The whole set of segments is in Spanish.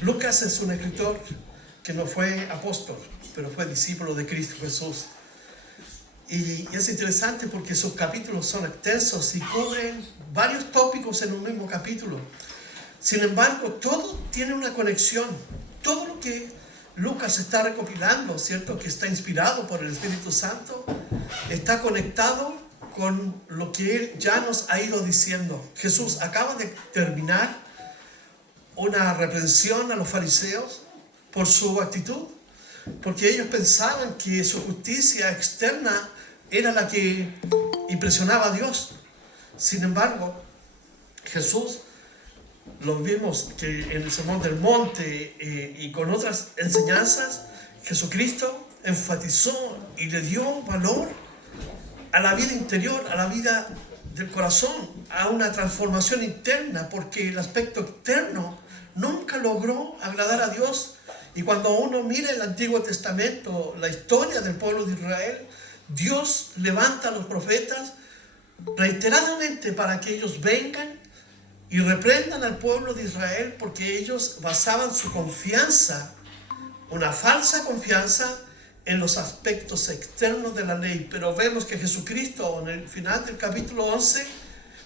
Lucas es un escritor que no fue apóstol, pero fue discípulo de Cristo Jesús. Y es interesante porque sus capítulos son extensos y cubren varios tópicos en un mismo capítulo. Sin embargo, todo tiene una conexión. Todo lo que Lucas está recopilando, ¿cierto? Que está inspirado por el Espíritu Santo, está conectado con lo que Él ya nos ha ido diciendo. Jesús acaba de terminar una reprensión a los fariseos por su actitud, porque ellos pensaban que su justicia externa era la que impresionaba a Dios. Sin embargo, Jesús, lo vimos que en el Sermón del Monte y con otras enseñanzas, Jesucristo enfatizó y le dio valor a la vida interior, a la vida del corazón, a una transformación interna, porque el aspecto externo nunca logró agradar a Dios. Y cuando uno mira el Antiguo Testamento, la historia del pueblo de Israel, Dios levanta a los profetas reiteradamente para que ellos vengan y reprendan al pueblo de Israel, porque ellos basaban su confianza, una falsa confianza, en los aspectos externos de la ley. Pero vemos que Jesucristo, en el final del capítulo 11,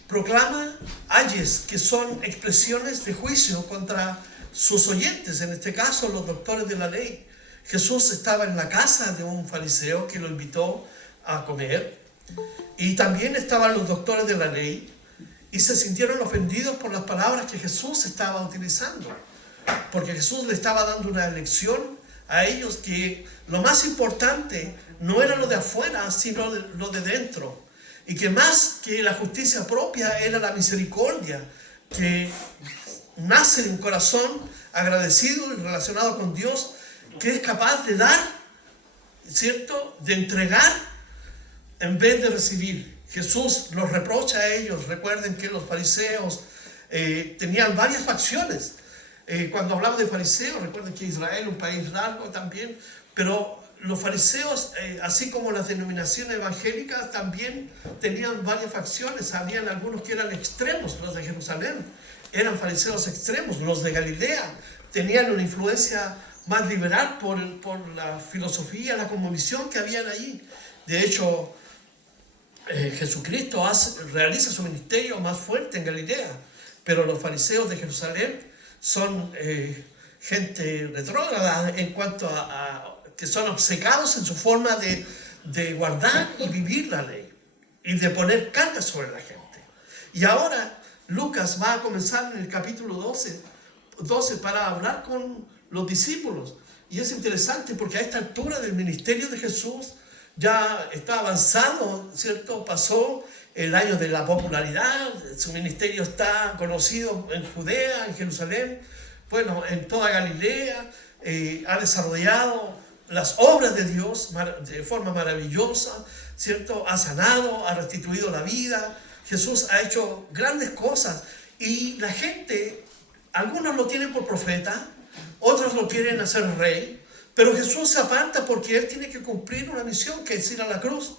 proclama ayes, que son expresiones de juicio contra sus oyentes, en este caso los doctores de la ley. Jesús estaba en la casa de un fariseo que lo invitó a comer, y también estaban los doctores de la ley, y se sintieron ofendidos por las palabras que Jesús estaba utilizando, porque Jesús le estaba dando una lección a ellos que lo más importante no era lo de afuera, sino lo de dentro, y que más que la justicia propia era la misericordia que nace de un corazón agradecido y relacionado con Dios, que es capaz de dar, ¿cierto?, de entregar en vez de recibir. Jesús los reprocha a ellos. Recuerden que los fariseos tenían varias facciones. Cuando hablamos de fariseos, recuerden que Israel es un país largo también, pero los fariseos, así como las denominaciones evangélicas, también tenían varias facciones. Habían algunos que eran extremos. Los de Jerusalén eran fariseos extremos. Los de Galilea tenían una influencia más liberal por la filosofía, la cosmovisión que habían allí. De hecho, Jesucristo realiza su ministerio más fuerte en Galilea, pero los fariseos de Jerusalén son gente retrógrada en cuanto a que son obcecados en su forma de guardar y vivir la ley y de poner cargas sobre la gente. Y ahora Lucas va a comenzar en el capítulo 12 para hablar con los discípulos. Y es interesante porque a esta altura del ministerio de Jesús ya está avanzado, ¿cierto? Pasó el año de la popularidad, su ministerio está conocido en Judea, en Jerusalén, bueno, en toda Galilea, ha desarrollado las obras de Dios de forma maravillosa, ¿cierto? Ha sanado, ha restituido la vida. Jesús ha hecho grandes cosas y la gente, algunos lo tienen por profeta, otros lo quieren hacer rey, pero Jesús se aparta porque Él tiene que cumplir una misión, que es ir a la cruz.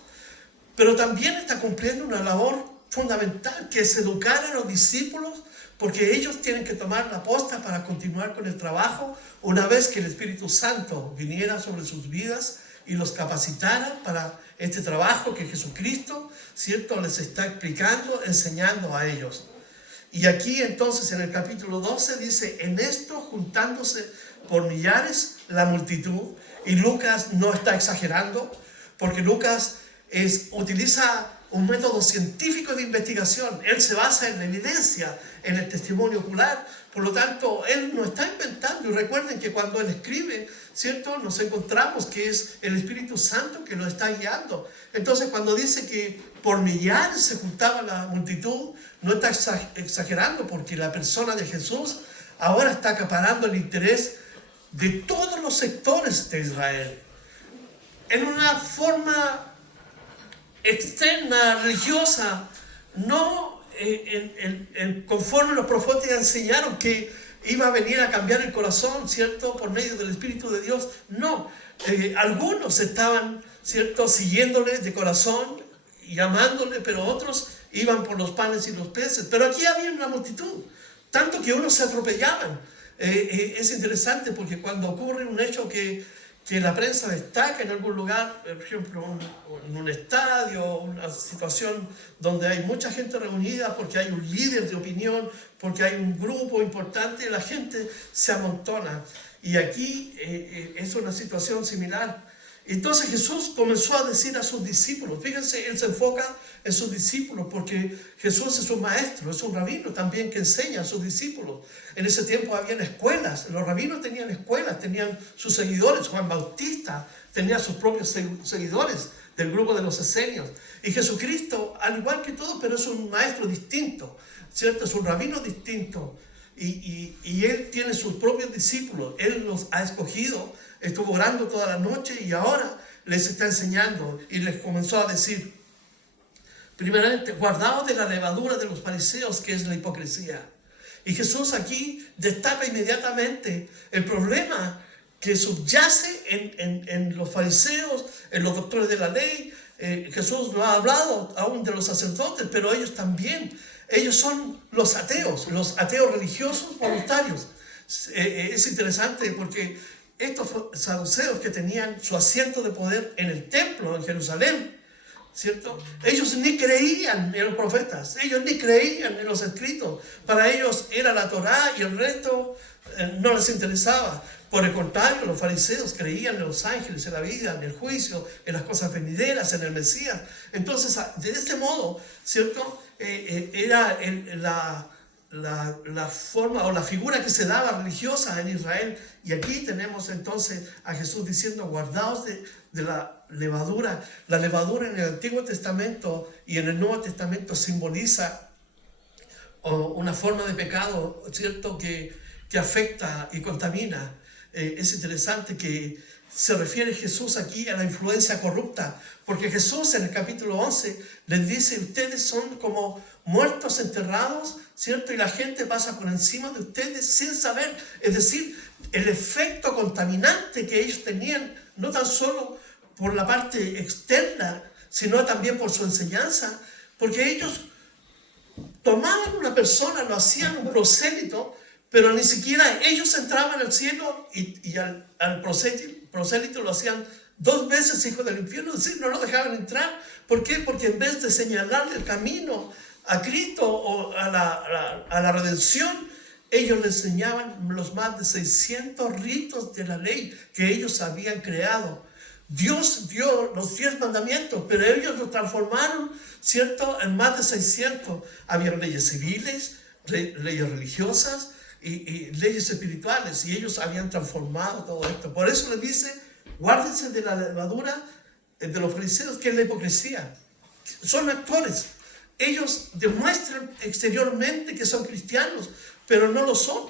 Pero también está cumpliendo una labor fundamental, que es educar a los discípulos, porque ellos tienen que tomar la posta para continuar con el trabajo una vez que el Espíritu Santo viniera sobre sus vidas y los capacitara para este trabajo que Jesucristo, ¿cierto?, les está explicando, enseñando a ellos. Y aquí entonces en el capítulo 12 dice: en esto juntándose por millares la multitud. Y Lucas no está exagerando, porque Lucas utiliza un método científico de investigación. Él se basa en la evidencia, en el testimonio ocular. Por lo tanto, él no está inventando. Y recuerden que cuando él escribe, ¿cierto?, nos encontramos que es el Espíritu Santo que lo está guiando. Entonces, cuando dice que por millares se juntaba la multitud, no está exagerando, porque la persona de Jesús ahora está acaparando el interés de todos los sectores de Israel. En una forma externa, religiosa, no conforme los profetas enseñaron que iba a venir a cambiar el corazón, ¿cierto?, por medio del Espíritu de Dios. No, algunos estaban, ¿cierto?, siguiéndole de corazón y amándole, pero otros iban por los panes y los peces. Pero aquí había una multitud, tanto que unos se atropellaban. Es interesante porque cuando ocurre un hecho que la prensa destaca en algún lugar, por ejemplo, en un estadio, una situación donde hay mucha gente reunida, porque hay un líder de opinión, porque hay un grupo importante, la gente se amontona. Y aquí es una situación similar. Entonces Jesús comenzó a decir a sus discípulos, fíjense, él se enfoca en sus discípulos porque Jesús es un maestro, es un rabino también que enseña a sus discípulos. En ese tiempo habían escuelas, los rabinos tenían escuelas, tenían sus seguidores. Juan Bautista tenía sus propios seguidores del grupo de los esenios. Y Jesucristo, al igual que todos, pero es un maestro distinto, ¿cierto? Es un rabino distinto. Y él tiene sus propios discípulos, él los ha escogido, estuvo orando toda la noche y ahora les está enseñando y les comenzó a decir, primeramente, guardaos de la levadura de los fariseos, que es la hipocresía. Y Jesús aquí destaca inmediatamente el problema que subyace en los fariseos, en los doctores de la ley. Jesús no ha hablado aún de los sacerdotes, pero ellos también. Ellos son los ateos religiosos voluntarios. Es interesante porque estos saduceos que tenían su asiento de poder en el templo en Jerusalén, ¿cierto? Ellos ni creían en los profetas, ellos ni creían en los escritos. Para ellos era la Torá y el resto no les interesaba. Por el contrario, los fariseos creían en los ángeles, en la vida, en el juicio, en las cosas venideras, en el Mesías. Entonces, de este modo, ¿cierto? Era la forma o la figura que se daba religiosa en Israel. Y aquí tenemos entonces a Jesús diciendo, guardaos de la levadura. La levadura en el Antiguo Testamento y en el Nuevo Testamento simboliza una forma de pecado, ¿cierto? Que afecta y contamina. Es interesante que se refiere Jesús aquí a la influencia corrupta, porque Jesús en el capítulo 11 les dice, ustedes son como muertos enterrados, ¿cierto? Y la gente pasa por encima de ustedes sin saber. Es decir, el efecto contaminante que ellos tenían, no tan solo por la parte externa, sino también por su enseñanza, porque ellos tomaban una persona, lo hacían un prosélito, pero ni siquiera ellos entraban al cielo y al prosélito lo hacían 2 veces hijo del infierno, es decir, no lo dejaban entrar. ¿Por qué? Porque en vez de señalarle el camino a Cristo o a la redención, ellos le enseñaban los más de 600 ritos de la ley que ellos habían creado. Dios dio los 10 mandamientos, pero ellos los transformaron, ¿cierto?, en más de 600. Había leyes civiles, leyes religiosas y leyes espirituales, y ellos habían transformado todo esto. Por eso les dice, guárdense de la levadura de los fariseos, que es la hipocresía. Son actores. Ellos demuestran exteriormente que son cristianos, pero no lo son.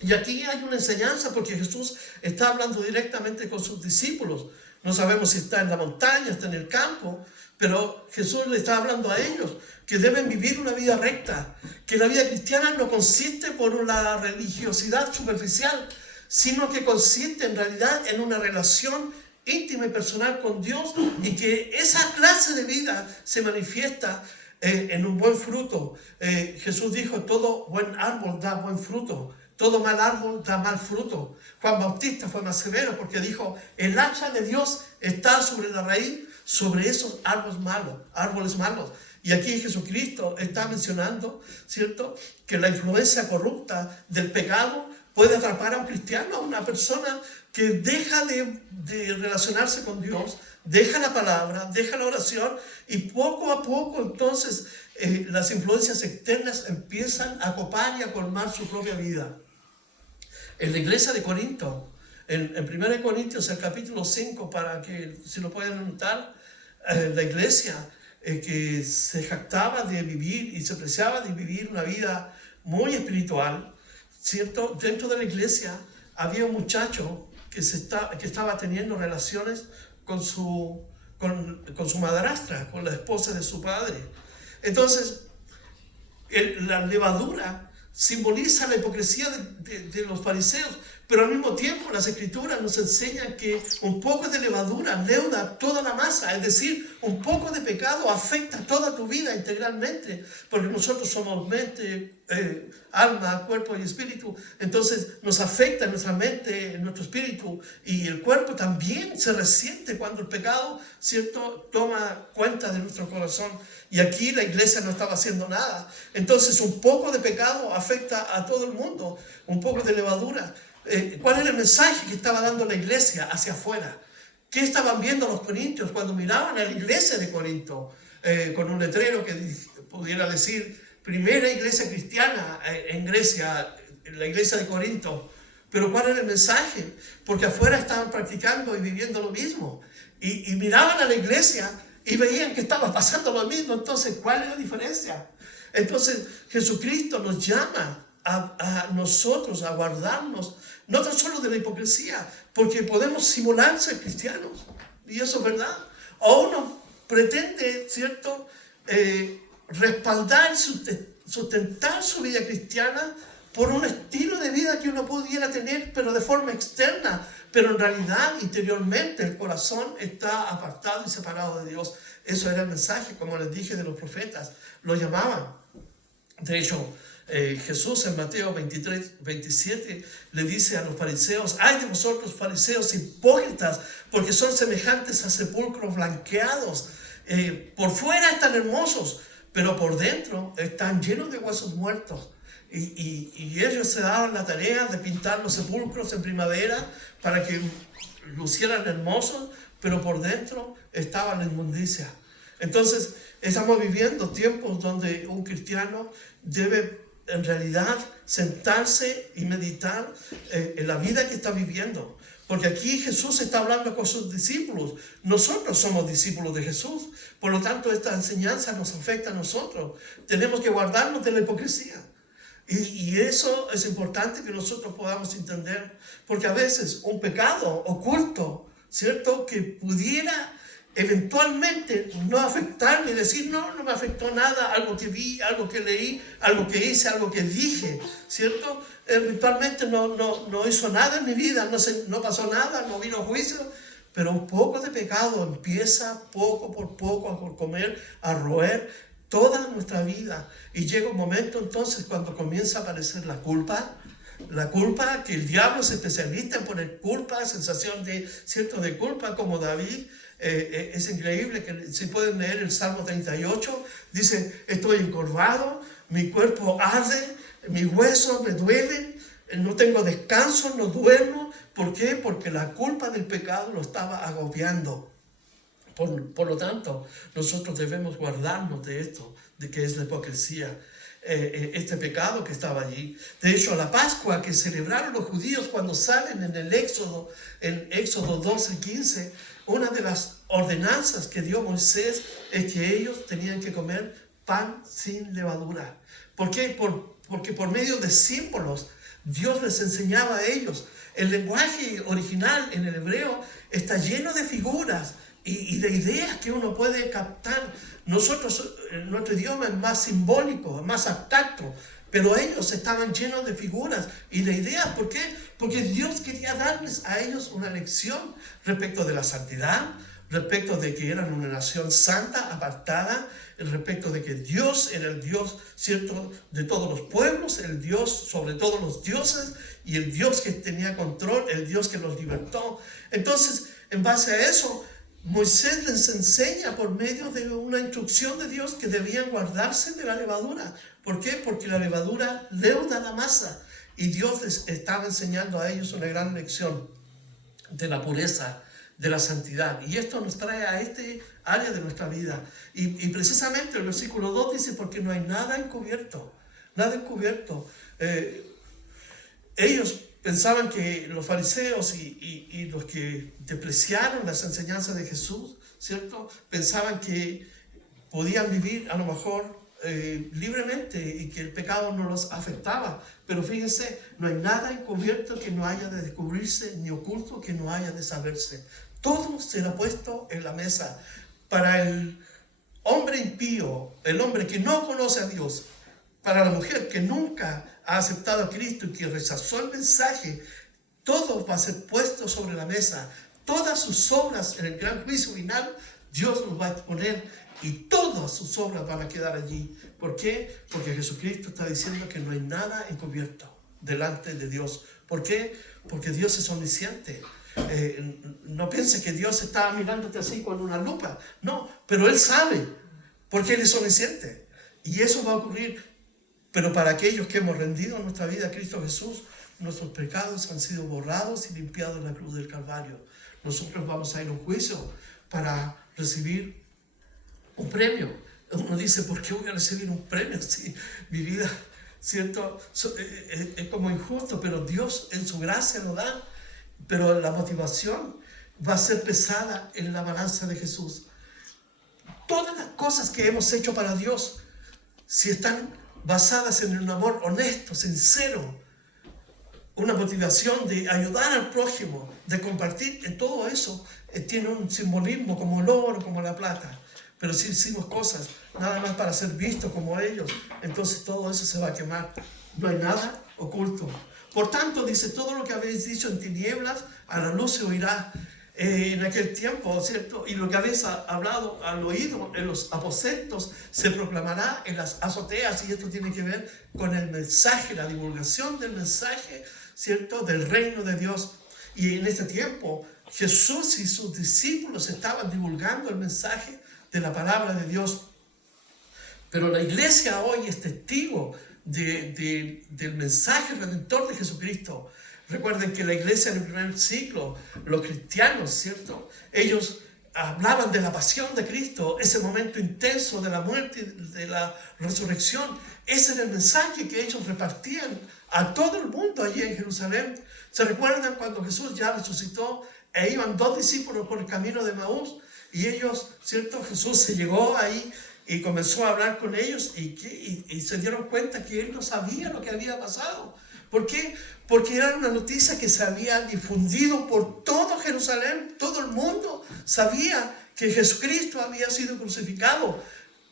Y aquí hay una enseñanza porque Jesús está hablando directamente con sus discípulos. No sabemos si está en la montaña, está en el campo, pero Jesús le está hablando a ellos que deben vivir una vida recta, que la vida cristiana no consiste por la religiosidad superficial, sino que consiste en realidad en una relación íntima y personal con Dios, y que esa clase de vida se manifiesta en un buen fruto. Jesús dijo, todo buen árbol da buen fruto, todo mal árbol da mal fruto. Juan Bautista fue más severo porque dijo, el hacha de Dios está sobre la raíz, sobre esos árboles malos. Y aquí Jesucristo está mencionando, ¿cierto?, que la influencia corrupta del pecado puede atrapar a un cristiano, a una persona que deja de relacionarse con Dios, deja la palabra, deja la oración, y poco a poco entonces las influencias externas empiezan a copar y a colmar su propia vida. En la iglesia de Corinto, en 1 Corintios, el capítulo 5, para que si lo pueden anotar, la iglesia que se jactaba de vivir y se preciaba de vivir una vida muy espiritual, ¿cierto? Dentro de la iglesia había un muchacho que estaba teniendo relaciones con su madrastra, con la esposa de su padre. Entonces, la levadura simboliza la hipocresía de los fariseos, Pero al mismo tiempo las Escrituras nos enseñan que un poco de levadura leuda toda la masa, es decir, un poco de pecado afecta toda tu vida integralmente, porque nosotros somos mente, alma, cuerpo y espíritu. Entonces nos afecta nuestra mente, nuestro espíritu, y el cuerpo también se resiente cuando el pecado, ¿cierto?, toma cuenta de nuestro corazón. Y aquí la iglesia no estaba haciendo nada. Entonces un poco de pecado afecta a todo el mundo, un poco de levadura. ¿Cuál era el mensaje que estaba dando la iglesia hacia afuera? ¿Qué estaban viendo los corintios cuando miraban a la iglesia de Corinto? Con un letrero que pudiera decir: primera iglesia cristiana en Grecia, la iglesia de Corinto. Pero ¿cuál era el mensaje? Porque afuera estaban practicando y viviendo lo mismo. Y miraban a la iglesia y veían que estaba pasando lo mismo. Entonces, ¿cuál es la diferencia? Entonces, Jesucristo nos llama a nosotros a guardarnos, no tan solo de la hipocresía, porque podemos simular ser cristianos, y eso es verdad. O uno pretende, ¿cierto?, respaldar, sustentar su vida cristiana por un estilo de vida que uno pudiera tener, pero de forma externa, pero en realidad interiormente el corazón está apartado y separado de Dios. Eso era el mensaje, como les dije, de los profetas, lo llamaban. De hecho, Jesús en Mateo 23-27 le dice a los fariseos: ¡ay de vosotros, fariseos hipócritas, porque son semejantes a sepulcros blanqueados! Por fuera están hermosos, pero por dentro están llenos de huesos muertos. Y ellos se daban la tarea de pintar los sepulcros en primavera para que lucieran hermosos, pero por dentro estaba la inmundicia. Entonces, estamos viviendo tiempos donde un cristiano debe en realidad sentarse y meditar en la vida que está viviendo. Porque aquí Jesús está hablando con sus discípulos. Nosotros somos discípulos de Jesús. Por lo tanto, esta enseñanza nos afecta a nosotros. Tenemos que guardarnos de la hipocresía. Y eso es importante que nosotros podamos entender. Porque a veces un pecado oculto, ¿cierto?, que pudiera eventualmente no afectarme, decir: no me afectó nada, algo que vi, algo que leí, algo que hice, algo que dije, ¿cierto? Eventualmente no hizo nada en mi vida, no pasó nada, no vino juicio, pero un poco de pecado empieza poco por poco a comer, a roer toda nuestra vida. Y llega un momento entonces cuando comienza a aparecer la culpa, que el diablo es especialista en poner culpa, sensación de, ¿cierto?, de culpa, como David. Es increíble que si pueden leer el Salmo 38, dice: estoy encorvado, mi cuerpo arde, mis huesos me duelen, no tengo descanso, no duermo. ¿Por qué? Porque la culpa del pecado lo estaba agobiando. Por lo tanto, nosotros debemos guardarnos de esto, de que es la hipocresía, este pecado que estaba allí. De hecho, la Pascua que celebraron los judíos cuando salen en el Éxodo, en Éxodo 12:15, una de las ordenanzas que dio Moisés es que ellos tenían que comer pan sin levadura. ¿Por qué? Porque por medio de símbolos Dios les enseñaba a ellos. El lenguaje original en el hebreo está lleno de figuras y de ideas que uno puede captar. Nosotros, nuestro idioma es más simbólico, es más abstracto, pero ellos estaban llenos de figuras y de ideas. ¿Por qué? Porque Dios quería darles a ellos una lección respecto de la santidad, respecto de que eran una nación santa, apartada, respecto de que Dios era el Dios, ¿cierto?, de todos los pueblos, el Dios sobre todos los dioses, y el Dios que tenía control, el Dios que los libertó. Entonces, en base a eso, Moisés les enseña por medio de una instrucción de Dios que debían guardarse de la levadura. ¿Por qué? Porque la levadura leuda la masa. Y Dios les estaba enseñando a ellos una gran lección de la pureza, de la santidad. Y esto nos trae a este área de nuestra vida. Y precisamente el versículo 2 dice: porque no hay nada encubierto. Nada encubierto. Ellos pensaban que los fariseos y los que despreciaron las enseñanzas de Jesús, ¿cierto?, pensaban que podían vivir a lo mejor libremente y que el pecado no los afectaba. Pero fíjense, no hay nada encubierto que no haya de descubrirse, ni oculto que no haya de saberse. Todo será puesto en la mesa. Para el hombre impío, el hombre que no conoce a Dios, para la mujer que nunca ha aceptado a Cristo y que rechazó el mensaje, todo va a ser puesto sobre la mesa. Todas sus obras en el gran juicio final, Dios los va a exponer y todas sus obras van a quedar allí. ¿Por qué? Porque Jesucristo está diciendo que no hay nada encubierto delante de Dios. ¿Por qué? Porque Dios es omnisciente. No piense que Dios está mirándote así con una lupa. No, pero Él sabe, porque Él es omnisciente. Y eso va a ocurrir. Pero para aquellos que hemos rendido nuestra vida a Cristo Jesús, nuestros pecados han sido borrados y limpiados en la cruz del Calvario. Nosotros vamos a ir a un juicio para recibir un premio. Uno dice, ¿por qué voy a recibir un premio si mi vida, cierto, es como injusto? Pero Dios en su gracia lo da. Pero la motivación va a ser pesada en la balanza de Jesús. Todas las cosas que hemos hecho para Dios, si están basadas en un amor honesto, sincero, una motivación de ayudar al prójimo, de compartir, en todo eso tiene un simbolismo como el oro, como la plata. Pero si hicimos cosas nada más para ser vistos como ellos, entonces todo eso se va a quemar. No hay nada oculto. Por tanto, dice, todo lo que habéis dicho en tinieblas, a la luz se oirá. En aquel tiempo, ¿cierto? Y lo que habéis hablado al oído en los aposentos se proclamará en las azoteas, y esto tiene que ver con el mensaje, la divulgación del mensaje, ¿cierto? Del reino de Dios. Y en este tiempo Jesús y sus discípulos estaban divulgando el mensaje de la palabra de Dios. Pero la iglesia hoy es testigo del mensaje redentor de Jesucristo. Recuerden que la iglesia en el primer siglo, los cristianos, ¿cierto? Ellos hablaban de la pasión de Cristo, ese momento intenso de la muerte y de la resurrección. Ese era el mensaje que ellos repartían a todo el mundo allí en Jerusalén. ¿Se recuerdan cuando Jesús ya resucitó e iban 2 discípulos por el camino de Maús? Y ellos, ¿cierto? Jesús se llegó ahí y comenzó a hablar con ellos y se dieron cuenta que él no sabía lo que había pasado. ¿Por qué? Porque era una noticia que se había difundido por todo Jerusalén. Todo el mundo sabía que Jesucristo había sido crucificado,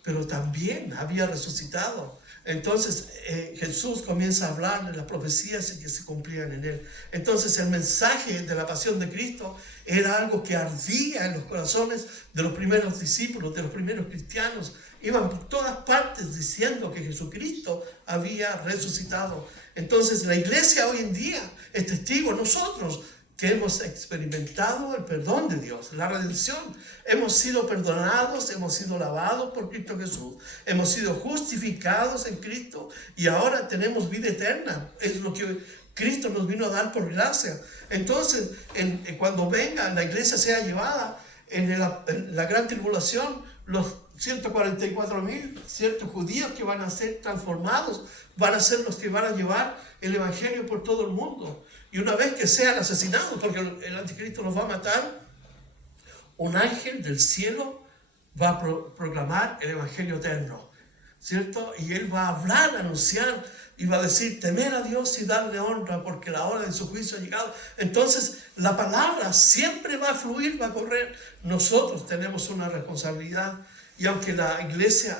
pero también había resucitado. Entonces Jesús comienza a hablar de las profecías que se cumplían en él. Entonces el mensaje de la pasión de Cristo era algo que ardía en los corazones de los primeros discípulos, de los primeros cristianos. Iban por todas partes diciendo que Jesucristo había resucitado. Entonces la iglesia hoy en día es testigo, nosotros que hemos experimentado el perdón de Dios, la redención. Hemos sido perdonados, hemos sido lavados por Cristo Jesús, hemos sido justificados en Cristo y ahora tenemos vida eterna. Es lo que Cristo nos vino a dar por gracia. Entonces, cuando venga, la iglesia sea llevada en la gran tribulación, los 144,000 ciertos judíos que van a ser transformados, van a ser los que van a llevar el evangelio por todo el mundo. Y una vez que sean asesinados, porque el anticristo los va a matar, un ángel del cielo va a proclamar el evangelio eterno, ¿cierto? Y él va a hablar, a anunciar, y va a decir, temer a Dios y darle honra, porque la hora de su juicio ha llegado. Entonces, la palabra siempre va a fluir, va a correr. Nosotros tenemos una responsabilidad, y aunque la iglesia,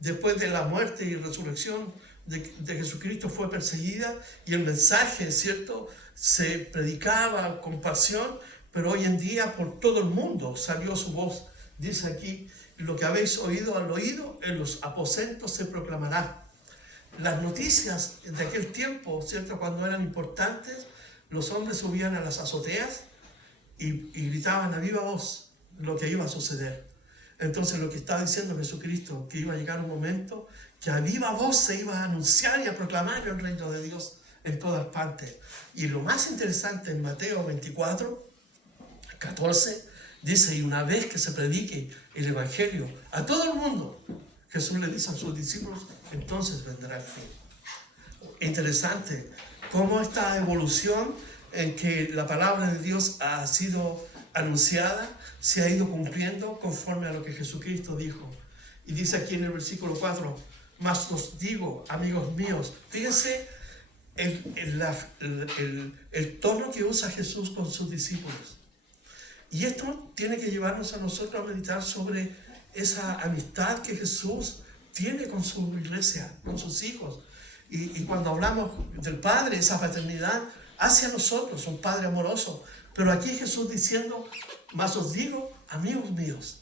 después de la muerte y resurrección de Jesucristo, fue perseguida, y el mensaje, ¿cierto?, se predicaba con pasión, pero hoy en día por todo el mundo salió su voz. Dice aquí, lo que habéis oído al oído, en los aposentos se proclamará. Las noticias de aquel tiempo, ¿cierto?, cuando eran importantes, los hombres subían a las azoteas y gritaban a viva voz lo que iba a suceder. Entonces lo que está diciendo Jesucristo, que iba a llegar un momento que a viva voz se iba a anunciar y a proclamar el reino de Dios en todas partes. Y lo más interesante, en Mateo 24, 14, dice, y una vez que se predique el evangelio a todo el mundo, Jesús le dice a sus discípulos, entonces vendrá el fin. Interesante cómo esta evolución en que la palabra de Dios ha sido anunciada se ha ido cumpliendo conforme a lo que Jesucristo dijo. Y dice aquí en el versículo 4, mas os digo, amigos míos, fíjense el tono que usa Jesús con sus discípulos. Y esto tiene que llevarnos a nosotros a meditar sobre esa amistad que Jesús tiene con su iglesia, con sus hijos. Y cuando hablamos del Padre, esa paternidad, hacia nosotros, un Padre amoroso. Pero aquí Jesús diciendo, más os digo, amigos míos.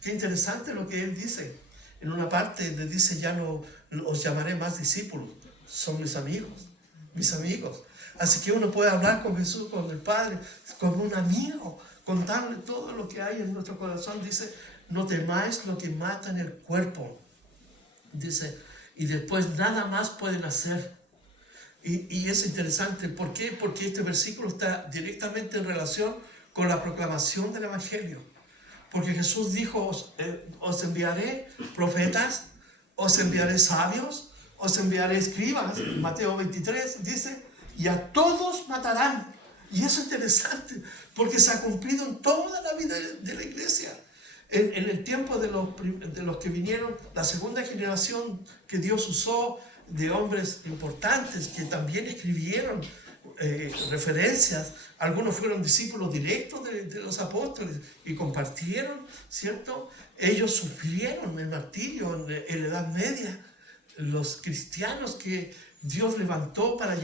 Qué interesante lo que Él dice. En una parte le dice, ya no os llamaré más discípulos, son mis amigos. Así que uno puede hablar con Jesús, con el Padre, como un amigo, contarle todo lo que hay en nuestro corazón. Dice, no temáis lo que mata en el cuerpo. Dice, y después nada más pueden hacer. Y es interesante, ¿por qué? Porque este versículo está directamente en relación con la proclamación del Evangelio. Porque Jesús dijo, os enviaré profetas, os enviaré sabios, os enviaré escribas. Mateo 23 dice, y a todos matarán. Y eso es interesante, porque se ha cumplido en toda la vida de la iglesia. En el tiempo de los que vinieron, la segunda generación que Dios usó, de hombres importantes que también escribieron referencias. Algunos fueron discípulos directos de los apóstoles y compartieron, ¿cierto? Ellos sufrieron el martirio en la Edad Media. Los cristianos que Dios levantó para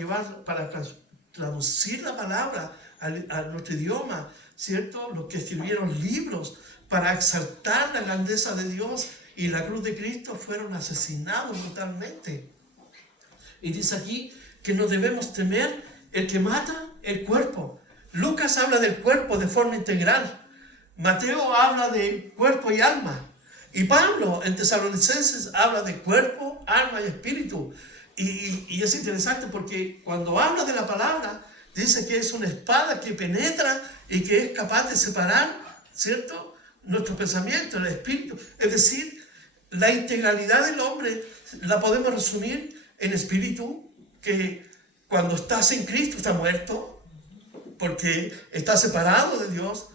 traducir la palabra a nuestro idioma, ¿cierto? Los que escribieron libros para exaltar la grandeza de Dios y la cruz de Cristo fueron asesinados brutalmente. Y dice aquí que no debemos temer el que mata el cuerpo. Lucas habla del cuerpo de forma integral. Mateo habla de cuerpo y alma. Y Pablo en Tesalonicenses habla de cuerpo, alma y espíritu. Y es interesante porque cuando habla de la palabra, dice que es una espada que penetra y que es capaz de separar, ¿cierto?, nuestro pensamiento, el espíritu. Es decir, la integralidad del hombre la podemos resumir en espíritu, que cuando estás en Cristo está muerto, porque está separado de Dios.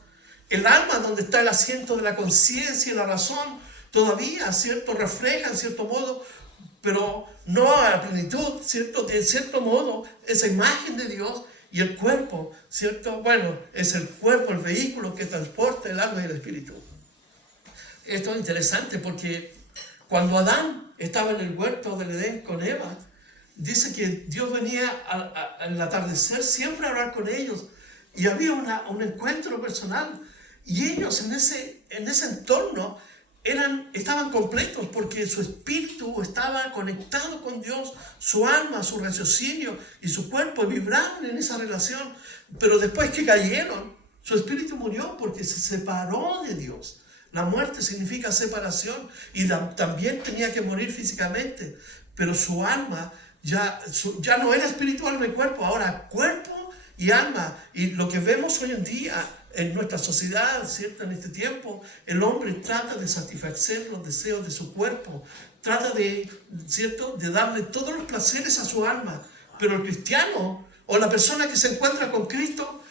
El alma, donde está el asiento de la conciencia y la razón, todavía, ¿cierto?, refleja en cierto modo, pero no a la plenitud, ¿cierto?, de cierto modo, esa imagen de Dios. Y el cuerpo, ¿cierto? Bueno, es el cuerpo, el vehículo que transporta el alma y el espíritu. Esto es interesante porque cuando Adán estaba en el huerto del Edén con Eva, dice que Dios venía al atardecer siempre a hablar con ellos y había un encuentro personal. Y ellos en ese entorno estaban completos porque su espíritu estaba conectado con Dios, su alma, su raciocinio y su cuerpo vibraban en esa relación. Pero después que cayeron, su espíritu murió porque se separó de Dios. La muerte significa separación y también tenía que morir físicamente, pero su alma ya no era espíritu, alma y cuerpo, ahora cuerpo y alma. Y lo que vemos hoy en día en nuestra sociedad, ¿cierto?, en este tiempo, el hombre trata de satisfacer los deseos de su cuerpo, trata de, ¿cierto?, de darle todos los placeres a su alma. Pero el cristiano o la persona que se encuentra con Cristo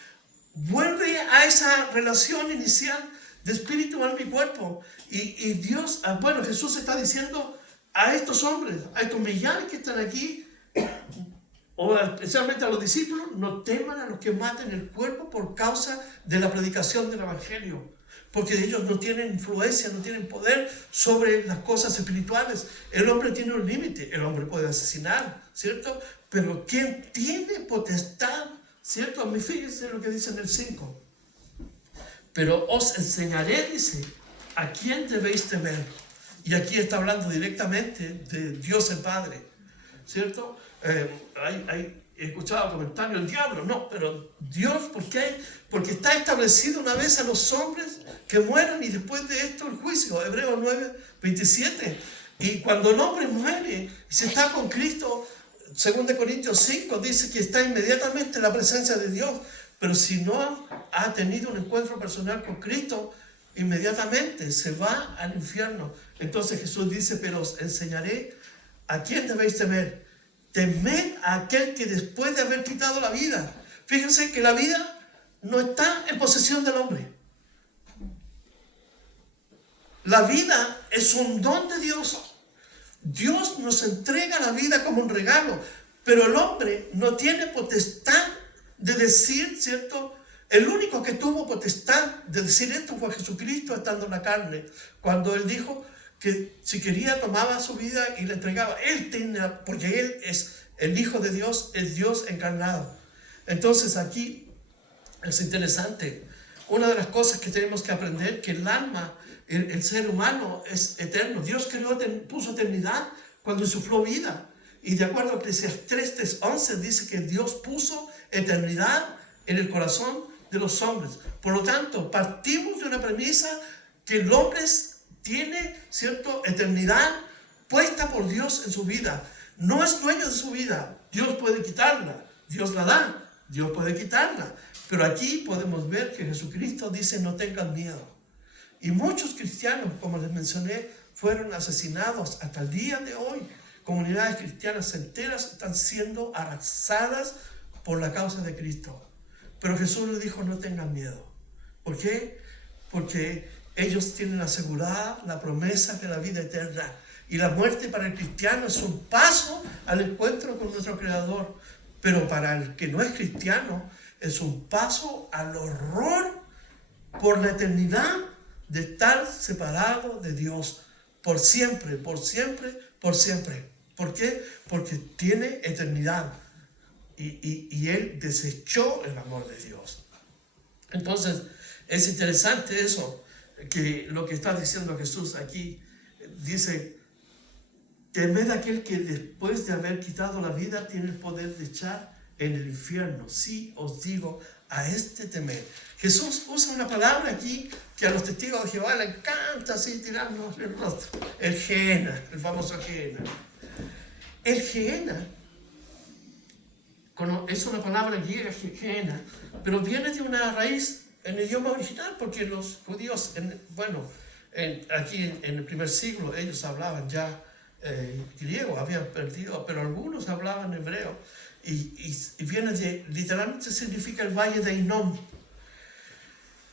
vuelve a esa relación inicial de espíritu, alma y cuerpo. Y Dios, bueno, Jesús está diciendo a estos hombres, a estos millares que están aquí, o especialmente a los discípulos, no teman a los que maten el cuerpo por causa de la predicación del Evangelio, porque ellos no tienen influencia, no tienen poder sobre las cosas espirituales. El hombre tiene un límite, el hombre puede asesinar, ¿cierto? Pero ¿quién tiene potestad? ¿Cierto? A mí fíjense lo que dice en el 5. Pero os enseñaré, dice, a quién debéis temer. Y aquí está hablando directamente de Dios el Padre, ¿cierto? He escuchado comentarios, el diablo, no, pero Dios, ¿por qué? Porque está establecido una vez a los hombres que mueran y después de esto el juicio, Hebreos 9, 27. Y cuando el hombre muere y se está con Cristo, 2 Corintios 5 dice que está inmediatamente en la presencia de Dios. Pero si no ha tenido un encuentro personal con Cristo, inmediatamente se va al infierno. Entonces Jesús dice, pero os enseñaré a quién debéis temer. Temed a aquel que después de haber quitado la vida. Fíjense que la vida no está en posesión del hombre. La vida es un don de Dios. Dios nos entrega la vida como un regalo, pero el hombre no tiene potestad de decir, ¿cierto? El único que tuvo potestad de decir esto fue Jesucristo estando en la carne, cuando Él dijo que si quería tomaba su vida y la entregaba. Él tenía, porque Él es El Hijo de Dios es Dios encarnado. Entonces aquí es interesante. Una de las cosas que tenemos que aprender, que el alma, el ser humano es eterno. Dios puso eternidad cuando insufló vida. Y de acuerdo a Eclesiastés 3:11 dice que Dios puso eternidad en el corazón de los hombres. Por lo tanto, partimos de una premisa que el hombre tiene, ¿cierto?, eternidad puesta por Dios en su vida. No es dueño de su vida. Dios puede quitarla. Dios la da. Dios puede quitarla. Pero aquí podemos ver que Jesucristo dice: no tengan miedo. Y muchos cristianos, como les mencioné, fueron asesinados hasta el día de hoy. Comunidades cristianas enteras están siendo arrasadas por la causa de Cristo. Pero Jesús les dijo: no tengan miedo. ¿Por qué? Porque ellos tienen asegurada la promesa de la vida eterna. Y la muerte para el cristiano es un paso al encuentro con nuestro Creador. Pero para el que no es cristiano, es un paso al horror por la eternidad de estar separado de Dios. Por siempre, por siempre, por siempre. ¿Por qué? Porque tiene eternidad. Y Él desechó el amor de Dios. Entonces, es interesante eso, que lo que está diciendo Jesús aquí. Dice: temed a aquel que después de haber quitado la vida tiene el poder de echar en el infierno. Sí os digo, a este temed. Jesús usa una palabra aquí que a los testigos de Jehová le encanta así tirarnos el rostro. El Gehenna, el famoso Gehenna. El Gehenna es una palabra griega, Gehenna, pero viene de una raíz en el idioma original, porque los judíos, aquí en el primer siglo, ellos hablaban ya griego, habían perdido, pero algunos hablaban hebreo, y viene literalmente significa el valle de Hinnom.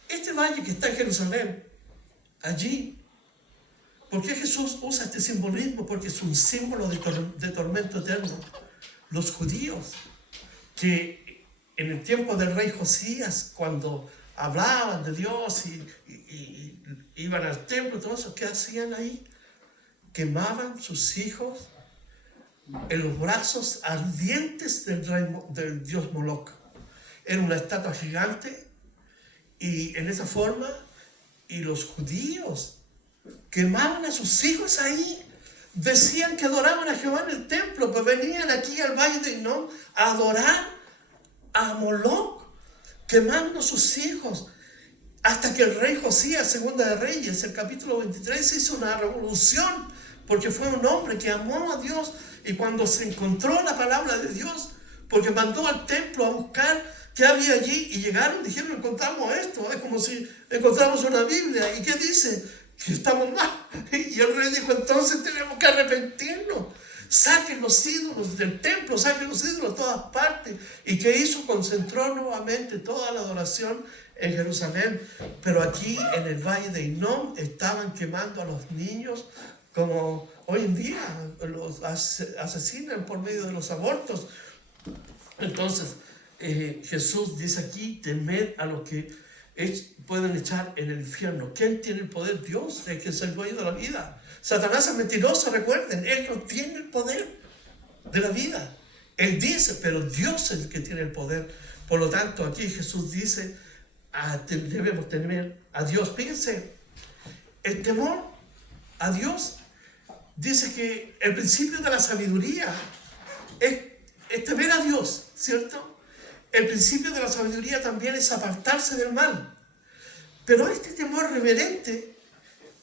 Este valle que está en Jerusalén, allí, ¿por qué Jesús usa este simbolismo? Porque es un símbolo de tormento eterno. Los judíos, que en el tiempo del rey Josías, cuando hablaban de Dios y iban al templo, todo eso, ¿qué hacían ahí? Quemaban sus hijos en los brazos ardientes del dios Moloch. Era una estatua gigante, y en esa forma, y los judíos quemaban a sus hijos ahí. Decían que adoraban a Jehová en el templo, pero venían aquí al valle de Hinnom a adorar a Moloch, quemando a sus hijos. Hasta que el rey Josías, Segunda de Reyes, el capítulo 23, hizo una revolución, porque fue un hombre que amó a Dios, y cuando se encontró la palabra de Dios, porque mandó al templo a buscar qué había allí, y llegaron, dijeron: encontramos esto, es como si encontramos una Biblia. ¿Y qué dice? Que estamos mal. Y el rey dijo: entonces tenemos que arrepentirnos. Saquen los ídolos del templo, saquen los ídolos de todas partes. ¿Y qué hizo? Concentró nuevamente toda la adoración en Jerusalén. Pero aquí en el valle de Hinnom estaban quemando a los niños, como hoy en día los asesinan por medio de los abortos. Entonces Jesús dice aquí: temed a los que pueden echar en el infierno. ¿Quién tiene el poder? Dios, el que es el dueño de la vida. Satanás es mentiroso, recuerden, él no tiene el poder de la vida. Él dice, pero Dios es el que tiene el poder. Por lo tanto, aquí Jesús dice: debemos temer a Dios. Fíjense, el temor a Dios, dice que el principio de la sabiduría es temer a Dios, ¿cierto? El principio de la sabiduría también es apartarse del mal. Pero este temor reverente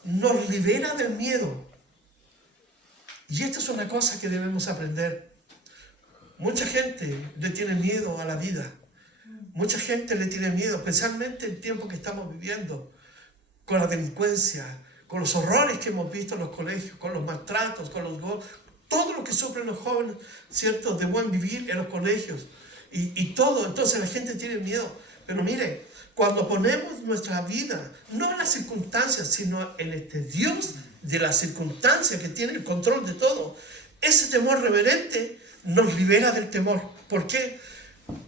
nos libera del miedo. Y esta es una cosa que debemos aprender. Mucha gente le tiene miedo a la vida. Mucha gente le tiene miedo, especialmente en el tiempo que estamos viviendo, con la delincuencia, con los horrores que hemos visto en los colegios, con los maltratos, con todo lo que sufren los jóvenes, ¿cierto?, de buen vivir en los colegios. Y todo, entonces la gente tiene miedo. Pero mire, cuando ponemos nuestra vida, no en las circunstancias, sino en este Dios de las circunstancias que tiene el control de todo, ese temor reverente nos libera del temor. ¿Por qué?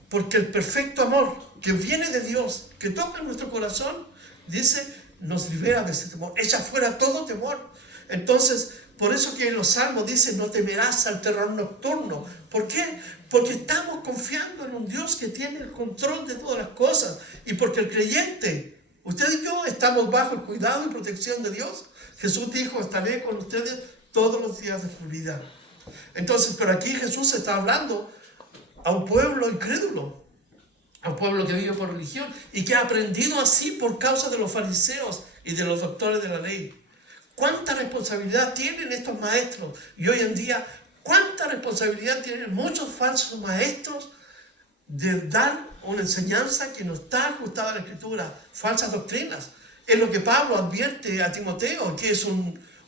Porque el perfecto amor que viene de Dios, que toca nuestro corazón, dice, nos libera de ese temor, echa fuera todo temor. Entonces, Por eso que en los Salmos dice, no temerás al terror nocturno. ¿Por qué? Porque estamos confiando en un Dios que tiene el control de todas las cosas. Y porque el creyente, usted y yo, estamos bajo el cuidado y protección de Dios. Jesús dijo, estaré con ustedes todos los días de su vida. Entonces, pero aquí Jesús está hablando a un pueblo incrédulo, a un pueblo que vive por religión y que ha aprendido así por causa de los fariseos y de los doctores de la ley. ¿Cuánta responsabilidad tienen estos maestros? Y hoy en día, ¿cuánta responsabilidad tienen muchos falsos maestros de dar una enseñanza que no está ajustada a la Escritura? Falsas doctrinas. Es lo que Pablo advierte a Timoteo, que es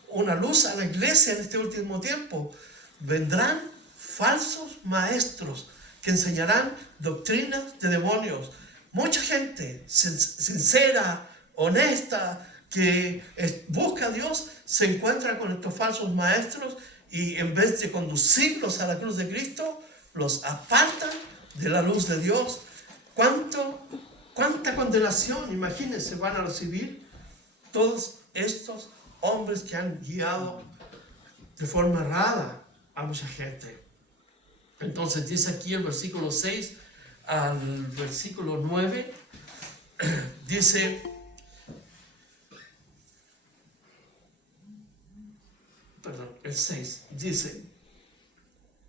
una luz a la iglesia en este último tiempo. Vendrán falsos maestros que enseñarán doctrinas de demonios. Mucha gente sincera, honesta, que busca a Dios, se encuentra con estos falsos maestros y en vez de conducirlos a la cruz de Cristo, los apartan de la luz de Dios. ¿Cuánta condenación, imagínense, van a recibir todos estos hombres que han guiado de forma errada a mucha gente? Entonces dice aquí el versículo 6 al versículo 9, dice, el 6, dice,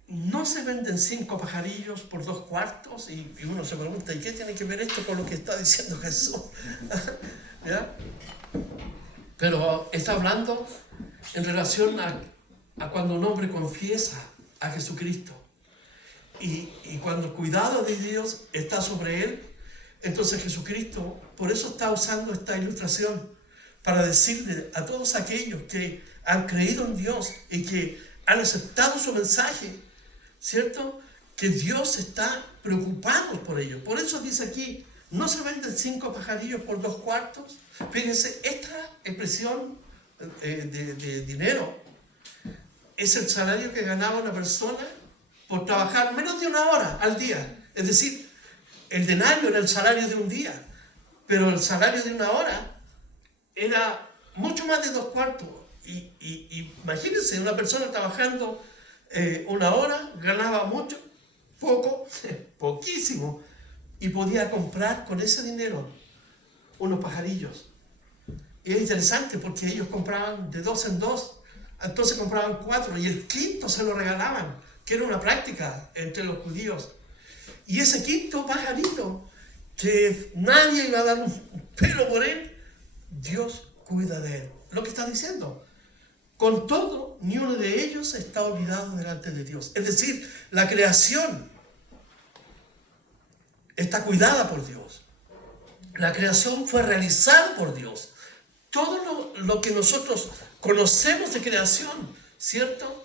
¿no se venden 5 pajarillos por 2 cuartos? Y uno se pregunta, ¿y qué tiene que ver esto con lo que está diciendo Jesús? ¿Ya? Pero está hablando en relación a cuando un hombre confiesa a Jesucristo. Y cuando el cuidado de Dios está sobre él, entonces Jesucristo, por eso está usando esta ilustración, para decirle a todos aquellos que han creído en Dios y que han aceptado su mensaje, ¿cierto? Que Dios está preocupado por ellos. Por eso dice aquí, no se venden 5 pajarillos por 2 cuartos. Fíjense, esta expresión de dinero es el salario que ganaba una persona por trabajar menos de 1 hora al día. Es decir, el denario era el salario de un día, pero el salario de 1 hora era mucho más de 2 cuartos. Y imagínense, una persona trabajando 1 hora, ganaba mucho, poco, poquísimo, y podía comprar con ese dinero unos pajarillos. Y es interesante porque ellos compraban de 2 en 2, entonces compraban 4 y el quinto se lo regalaban, que era una práctica entre los judíos. Y ese quinto pajarito, que nadie iba a dar un pelo por él, Dios cuida de él. Lo que está diciendo. Con todo, ni uno de ellos está olvidado delante de Dios. Es decir, la creación está cuidada por Dios. La creación fue realizada por Dios. Todo lo que nosotros conocemos de creación, ¿cierto?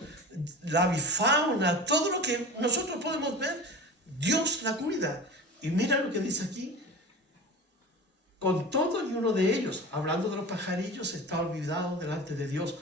La avifauna, todo lo que nosotros podemos ver, Dios la cuida. Y mira lo que dice aquí. Con todo, ni uno de ellos, hablando de los pajarillos, está olvidado delante de Dios.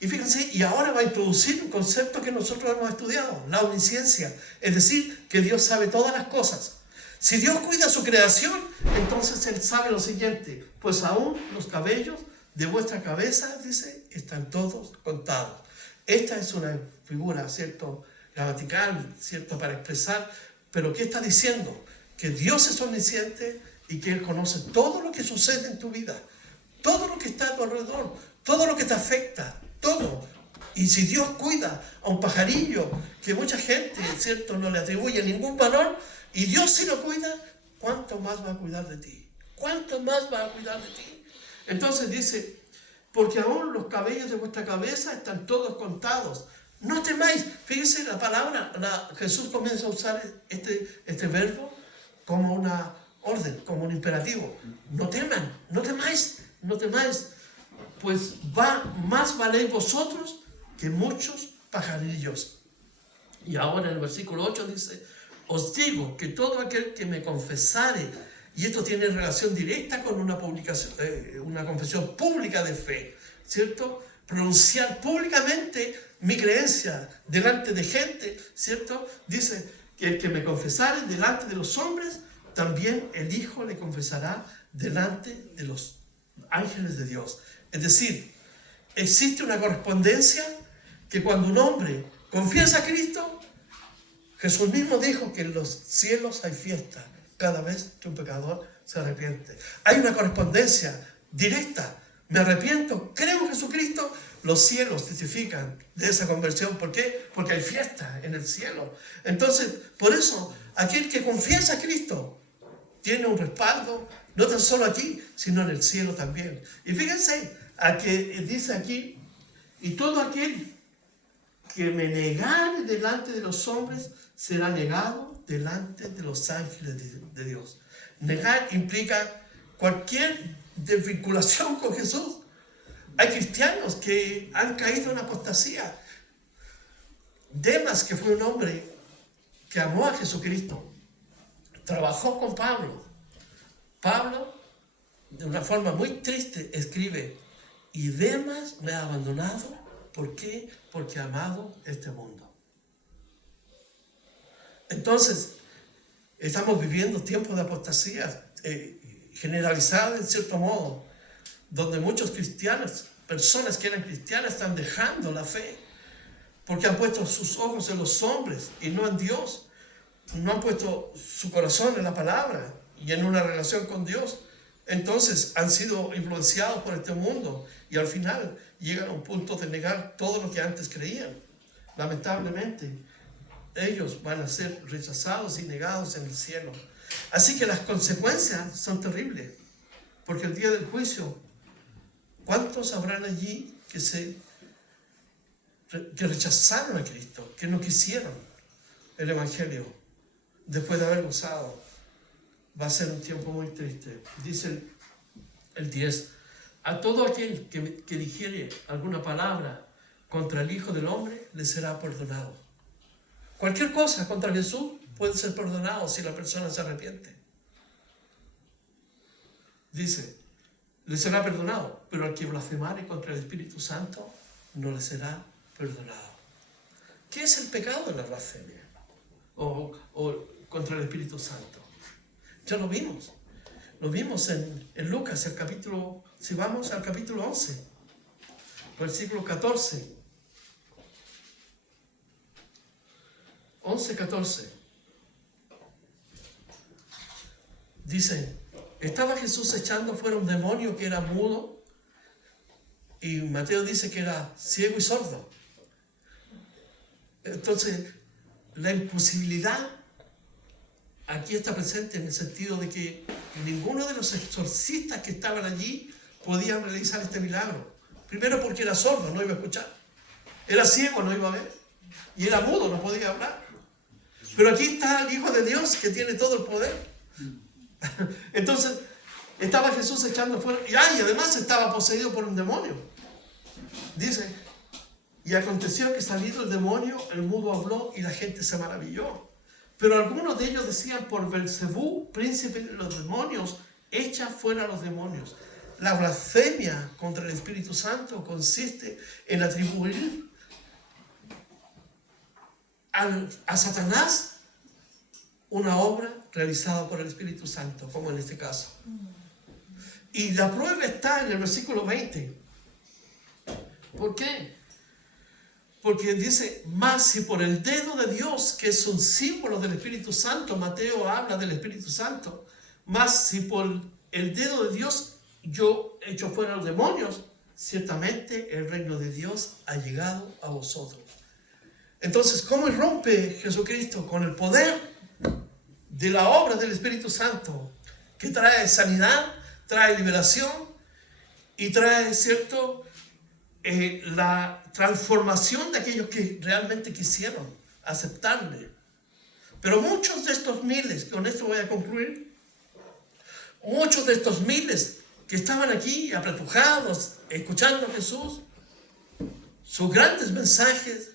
Y fíjense, y ahora va a introducir un concepto que nosotros hemos estudiado, la omnisciencia. Es decir, que Dios sabe todas las cosas. Si Dios cuida su creación, entonces Él sabe lo siguiente, pues aún los cabellos de vuestra cabeza, dice, están todos contados. Esta es una figura, ¿cierto?, gramatical, ¿cierto?, para expresar, pero ¿qué está diciendo? Que Dios es omnisciente y que Él conoce todo lo que sucede en tu vida, todo lo que está a tu alrededor, todo lo que te afecta, todo. Y si Dios cuida a un pajarillo que mucha gente, ¿cierto?, no le atribuye ningún valor, y Dios sí lo cuida, ¿cuánto más va a cuidar de ti? ¿Cuánto más va a cuidar de ti? Entonces dice, porque aún los cabellos de vuestra cabeza están todos contados. No temáis. Fíjense la palabra, Jesús comienza a usar este verbo como una orden, como un imperativo. No teman, no temáis, no temáis. Pues más valéis vosotros que muchos pajarillos. Y ahora en el versículo 8 dice, os digo que todo aquel que me confesare, y esto tiene relación directa con una confesión pública de fe, ¿cierto? Pronunciar públicamente mi creencia delante de gente, ¿cierto? Dice que el que me confesare delante de los hombres, también el Hijo le confesará delante de los ángeles de Dios. Es decir, existe una correspondencia que cuando un hombre confiesa a Cristo, Jesús mismo dijo que en los cielos hay fiesta cada vez que un pecador se arrepiente. Hay una correspondencia directa. Me arrepiento, creo en Jesucristo, los cielos testifican de esa conversión. ¿Por qué? Porque hay fiesta en el cielo. Entonces, por eso, aquel que confiesa a Cristo tiene un respaldo, no tan solo aquí, sino en el cielo también. Y fíjense, a que dice aquí, y todo aquel que me negare delante de los hombres, será negado delante de los ángeles de Dios. Negar implica cualquier desvinculación con Jesús. Hay cristianos que han caído en apostasía. Demas, que fue un hombre que amó a Jesucristo, trabajó con Pablo. Pablo, de una forma muy triste, escribe: y Demas me ha abandonado. ¿Por qué? Porque ha amado este mundo. Entonces, estamos viviendo tiempos de apostasía generalizada en cierto modo, donde muchos cristianos, personas que eran cristianas, están dejando la fe, porque han puesto sus ojos en los hombres y no en Dios. No han puesto su corazón en la palabra y en una relación con Dios. Entonces han sido influenciados por este mundo y al final llegan a un punto de negar todo lo que antes creían. Lamentablemente, ellos van a ser rechazados y negados en el cielo. Así que las consecuencias son terribles, porque el día del juicio, ¿cuántos habrán allí que rechazaron a Cristo, que no quisieron el Evangelio después de haber gozado? Va a ser un tiempo muy triste. Dice el 10: a todo aquel que dijere alguna palabra contra el Hijo del Hombre, le será perdonado. Cualquier cosa contra Jesús puede ser perdonado si la persona se arrepiente. Dice, le será perdonado, pero al que blasfemare contra el Espíritu Santo, no le será perdonado. ¿Qué es el pecado de la blasfemia? O contra el Espíritu Santo. Ya lo vimos. Lo vimos en Lucas, el capítulo, si vamos al capítulo 11, versículo 14. 11:14. Dice, estaba Jesús echando fuera un demonio que era mudo, y Mateo dice que era ciego y sordo. Entonces, la imposibilidad aquí está presente en el sentido de que ninguno de los exorcistas que estaban allí podían realizar este milagro. Primero porque era sordo, no iba a escuchar. Era ciego, no iba a ver. Y era mudo, no podía hablar. Pero aquí está el Hijo de Dios que tiene todo el poder. Entonces, estaba Jesús echando fuera. Y además estaba poseído por un demonio. Dice, y aconteció que salido el demonio, el mudo habló y la gente se maravilló. Pero algunos de ellos decían, por Belcebú, príncipe de los demonios, echa fuera a los demonios. La blasfemia contra el Espíritu Santo consiste en atribuir a Satanás una obra realizada por el Espíritu Santo, como en este caso. Y la prueba está en el versículo 20. ¿Por qué? Porque dice, más si por el dedo de Dios, que es un símbolo del Espíritu Santo, Mateo habla del Espíritu Santo, más si por el dedo de Dios yo echo fuera a los demonios, ciertamente el reino de Dios ha llegado a vosotros. Entonces, ¿cómo irrumpe Jesucristo? Con el poder de la obra del Espíritu Santo, que trae sanidad, trae liberación y trae, ¿cierto?, la transformación de aquellos que realmente quisieron aceptarle. Pero muchos de estos miles, con esto voy a concluir, muchos de estos miles que estaban aquí apretujados, escuchando a Jesús, sus grandes mensajes,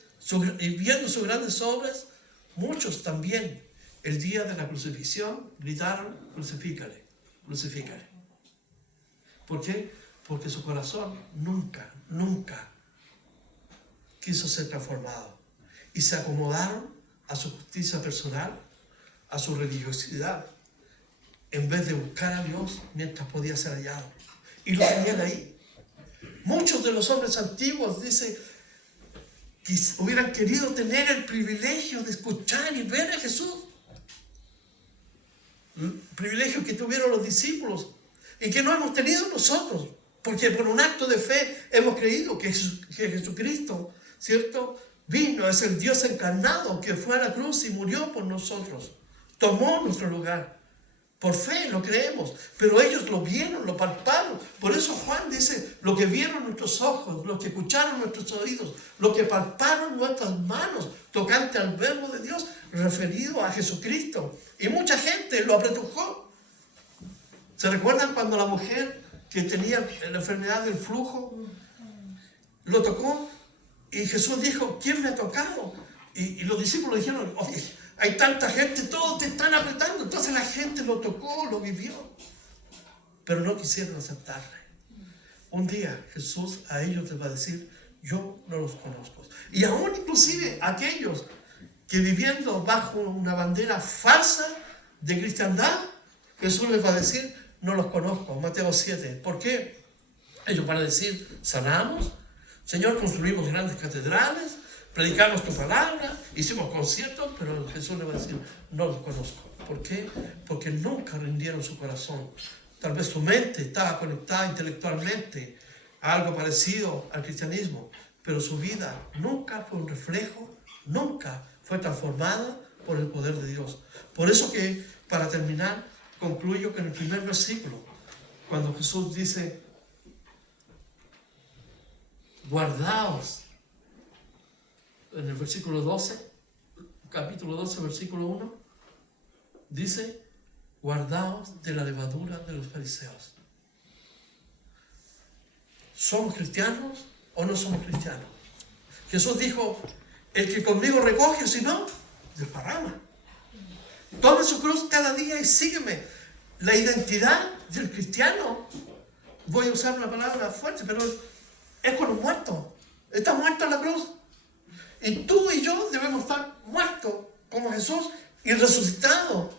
y viendo sus grandes obras, muchos también el día de la crucifixión gritaron, crucifícale, crucifícale. ¿Por qué? Porque su corazón nunca quiso ser transformado. Y se acomodaron a su justicia personal, a su religiosidad, en vez de buscar a Dios mientras podía ser hallado. Y lo tenían ahí. Muchos de los hombres antiguos, dice, hubieran querido tener el privilegio de escuchar y ver a Jesús. El privilegio que tuvieron los discípulos y que no hemos tenido nosotros, porque por un acto de fe hemos creído que Jesucristo, ¿cierto?, vino, es el Dios encarnado que fue a la cruz y murió por nosotros, tomó nuestro lugar. Por fe lo creemos, pero ellos lo vieron, lo palparon. Por eso Juan dice, lo que vieron nuestros ojos, lo que escucharon nuestros oídos, lo que palparon nuestras manos, tocante al verbo de Dios, referido a Jesucristo. Y mucha gente lo apretujó. ¿Se recuerdan cuando la mujer que tenía la enfermedad del flujo lo tocó? Y Jesús dijo, ¿quién me ha tocado? Y los discípulos dijeron, oye, hay tanta gente, todos te están apretando. Entonces la gente lo tocó, lo vivió, pero no quisieron aceptarle. Un día Jesús a ellos les va a decir, yo no los conozco. Y aún inclusive aquellos que viviendo bajo una bandera falsa de cristiandad, Jesús les va a decir, no los conozco. Mateo 7. ¿Por qué? Ellos van a decir, sanamos, Señor, construimos grandes catedrales, predicamos tu palabra, hicimos conciertos, pero Jesús le va a decir, no los conozco. ¿Por qué? Porque nunca rindieron su corazón. Tal vez su mente estaba conectada intelectualmente a algo parecido al cristianismo, pero su vida nunca fue un reflejo, nunca fue transformada por el poder de Dios. Por eso que, para terminar, concluyo que en el primer versículo, cuando Jesús dice, guardaos, en el versículo 12, capítulo 12, versículo 1, dice, guardaos de la levadura de los fariseos. ¿Somos cristianos o no somos cristianos? Jesús dijo, el que conmigo recoge, si no, desparrama. Tome su cruz cada día y sígueme. La identidad del cristiano, voy a usar una palabra fuerte, pero es con los muertos. Está muerto en la cruz. Y tú y yo debemos estar muertos como Jesús y resucitados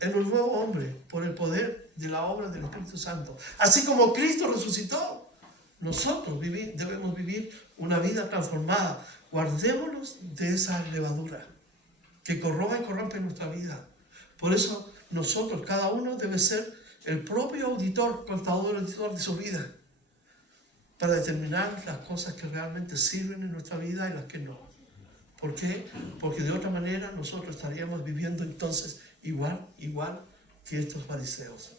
en un nuevo hombre por el poder de la obra del Espíritu Santo. Así como Cristo resucitó, nosotros debemos vivir una vida transformada. Guardémonos de esa levadura que corroba y corrompe nuestra vida. Por eso nosotros, cada uno debe ser el propio auditor, contador, auditor de su vida, para determinar las cosas que realmente sirven en nuestra vida y las que no. ¿Por qué? Porque de otra manera nosotros estaríamos viviendo entonces igual que estos fariseos.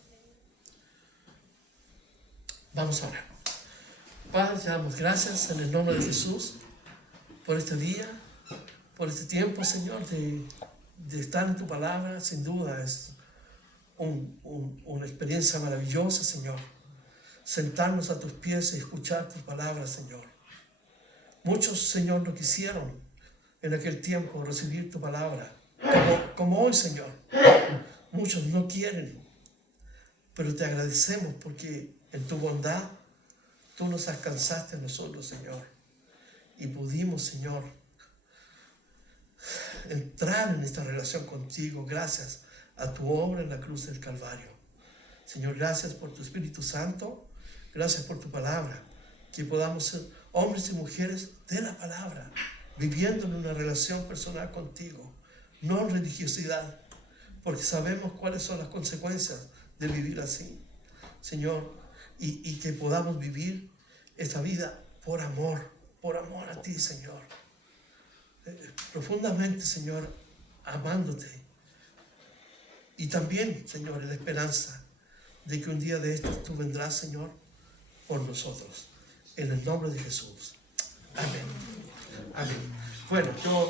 Vamos a orar. Padre, te damos gracias en el nombre de Jesús por este día, por este tiempo, Señor, de estar en tu palabra. Sin duda es una experiencia maravillosa, Señor. Sentarnos a tus pies y escuchar tus palabras, Señor. Muchos, Señor, no quisieron en aquel tiempo recibir tu palabra, como hoy, Señor. Muchos no quieren, pero te agradecemos porque en tu bondad tú nos alcanzaste a nosotros, Señor, y pudimos, Señor, entrar en esta relación contigo gracias a tu obra en la cruz del Calvario. Señor, gracias por tu Espíritu Santo, gracias por tu palabra, que podamos ser hombres y mujeres de la palabra, viviendo en una relación personal contigo, no en religiosidad, porque sabemos cuáles son las consecuencias de vivir así, Señor, y que podamos vivir esta vida por amor a ti, Señor, profundamente, Señor, amándote, y también, Señor, en la esperanza de que un día de estos tú vendrás, Señor, por nosotros, en el nombre de Jesús. Amén. Amén. Bueno, yo